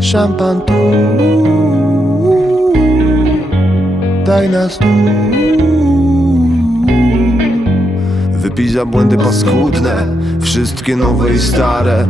Szampan tu. Daj nas tu. Wypij za błędy paskudne Wszystkie nowe i stare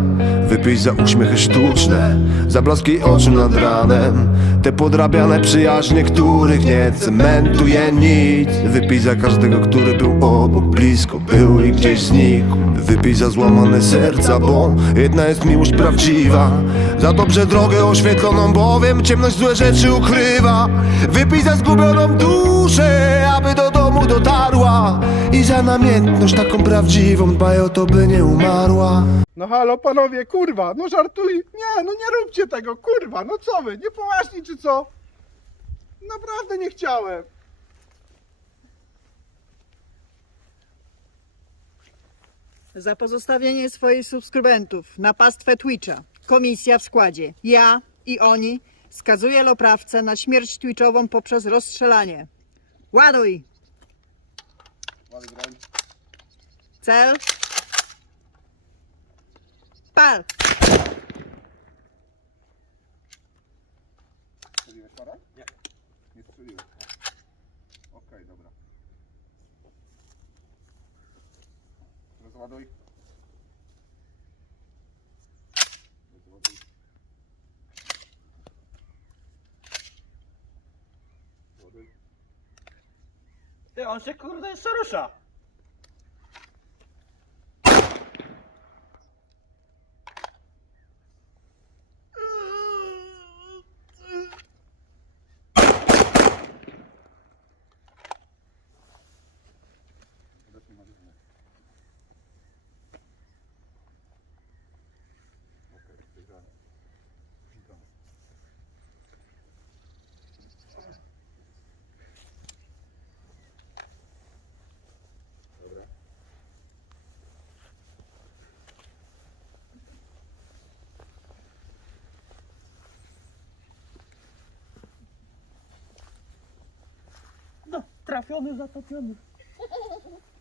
Wypij za uśmiechy sztuczne Za blaski oczu nad ranem. Te podrabiane przyjaźnie, których nie cementuje nic. Wypij za każdego, który był obok, blisko Był i gdzieś znikł. Wypij za złamane serca, bo jedna jest miłość prawdziwa. Za dobrze drogę oświetloną, bowiem ciemność złe rzeczy ukrywa. Wypij za zgubioną duszę, aby do domu za namiętność taką prawdziwą, dbaj o to, by nie umarła No halo panowie, kurwa, no żartuj. Nie, no nie róbcie tego, kurwa, no co wy, niepoważni czy co? Naprawdę nie chciałem. Za pozostawienie swoich subskrybentów na pastwę Twitcha komisja w składzie ja i oni skazuje Loprawcę na śmierć Twitchową poprzez rozstrzelanie. Ładuj! Cel? Pal! Strzeliłeś parę? Nie. Nie strzeliłeś. Okej, dobra. Rozładuj. Rozładuj. Ty, on się kurde jeszcze rusza. Okej, wygrany. Witam. Fotografia o meu, já